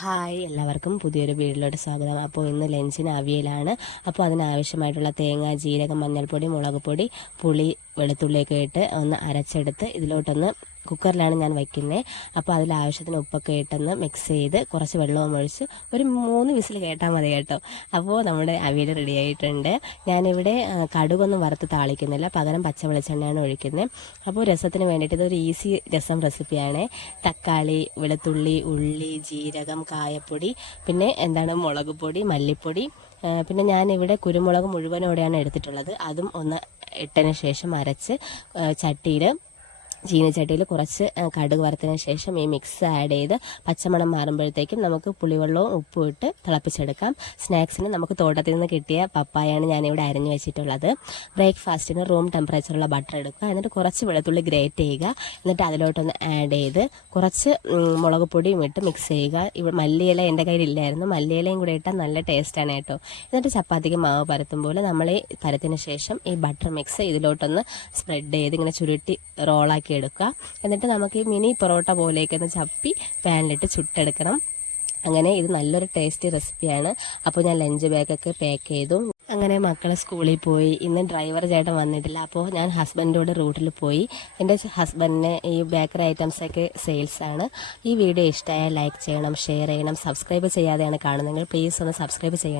Hi, എല്ലാവർക്കും പുതിയൊരു വീഡിയോയിലോട്ട് സ്വാഗതം. അപ്പോൾ ഇന്ന് ലഞ്ചിന് അവിയലാണ്. അപ്പോൾ അതിനാവശ്യമായിട്ടുള്ള തേങ്ങ, ജീരകം, മഞ്ഞൾപ്പൊടി, മുളക് പൊടി, പുളി, വെളുത്തുള്ളിയൊക്കെ ഇട്ട് ഒന്ന് അരച്ചെടുത്ത് ഇതിലോട്ടൊന്ന് കുക്കറിലാണ് ഞാൻ വയ്ക്കുന്നത്. അപ്പോൾ അതിലാവശ്യത്തിന് ഉപ്പൊക്കെ ഇട്ടൊന്ന് മിക്സ് ചെയ്ത് കുറച്ച് വെള്ളവും ഒഴിച്ച് ഒരു 3 വിസിൽ കേട്ടാൽ മതി കേട്ടോ. അപ്പോൾ നമ്മുടെ അവിയൽ റെഡി ആയിട്ടുണ്ട്. ഞാനിവിടെ കടുകൊന്നും വറുത്ത് താളിക്കുന്നില്ല, പകരം പച്ച വെളിച്ചെണ്ണയാണ് ഒഴിക്കുന്നത്. അപ്പോൾ രസത്തിന് വേണ്ടിയിട്ട് ഇതൊരു ഈസി രസം റെസിപ്പിയാണ്. തക്കാളി, വെളുത്തുള്ളി, ഉള്ളി, ജീരകം, കായപ്പൊടി, പിന്നെ മുളക് പൊടി, മല്ലിപ്പൊടി, പിന്നെ ഞാനിവിടെ കുരുമുളക് മുഴുവനോടെയാണ് എടുത്തിട്ടുള്ളത്. അതും ഒന്ന് ഇട്ടതിന് ശേഷം അരച്ച് ചീനച്ചട്ടിയിൽ കുറച്ച് കടുക് വറുത്തതിന് ശേഷം ഈ മിക്സ് ആഡ് ചെയ്ത് പച്ചമണം മാറുമ്പോഴത്തേക്കും നമുക്ക് പുളിവെള്ളവും ഉപ്പും ഇട്ട് തിളപ്പിച്ചെടുക്കാം. സ്നാക്സിന് നമുക്ക് തോട്ടത്തിൽ നിന്ന് കിട്ടിയ പപ്പായാണ് ഞാനിവിടെ അരിഞ്ഞു വെച്ചിട്ടുള്ളത്. ബ്രേക്ക്ഫാസ്റ്റിന് റൂം ടെമ്പറേച്ചറുള്ള ബട്ടർ എടുക്കുക, എന്നിട്ട് കുറച്ച് വെളുത്തുള്ളി ഗ്രേറ്റ് ചെയ്യുക, എന്നിട്ട് അതിലോട്ടൊന്ന് ആഡ് ചെയ്ത് കുറച്ച് മുളക് പൊടിയും ഇട്ട് മിക്സ് ചെയ്യുക. ഇവിടെ മല്ലിയില എൻ്റെ കയ്യിലില്ലായിരുന്നു, മല്ലിയിലയും കൂടെ ഇട്ടാൽ നല്ല ടേസ്റ്റാണ് കേട്ടോ. എന്നിട്ട് ചപ്പാത്തിക്ക് മാവ് പരത്തുമ്പോൾ നമ്മൾ ഈ പരത്തിന് ശേഷം ഈ ബട്ടർ മിക്സ് ഇതിലോട്ടൊന്ന് സ്പ്രെഡ് ചെയ്ത് ഇങ്ങനെ ചുരുട്ടി റോളാക്കി എടുക്കുക. എന്നിട്ട് നമുക്ക് ഈ മിനി പൊറോട്ട പോലെയൊക്കെ ഒന്ന് ചപ്പി പാനിലിട്ട് ചുട്ടെടുക്കണം. അങ്ങനെ ഇത് നല്ലൊരു ടേസ്റ്റി റെസിപ്പിയാണ്. അപ്പോൾ ഞാൻ ലഞ്ച് ബാഗൊക്കെ പാക്ക് ചെയ്തു. അങ്ങനെ മക്കളെ സ്കൂളിൽ പോയി. ഇന്ന് ഡ്രൈവർ ചേട്ടൻ വന്നിട്ടില്ല, അപ്പോൾ ഞാൻ ഹസ്ബൻഡോട് റൂട്ടിൽ പോയി. എൻ്റെ ഹസ്ബൻഡിന് ഈ ബേക്കറി ഐറ്റംസൊക്കെ സെയിൽസാണ്. ഈ വീഡിയോ ഇഷ്ടമായാൽ ലൈക്ക് ചെയ്യണം, ഷെയർ ചെയ്യണം. സബ്സ്ക്രൈബ് ചെയ്യാതെയാണ് കാണുന്നതെങ്കിൽ പ്ലീസ് ഒന്ന് സബ്സ്ക്രൈബ് ചെയ്യണം.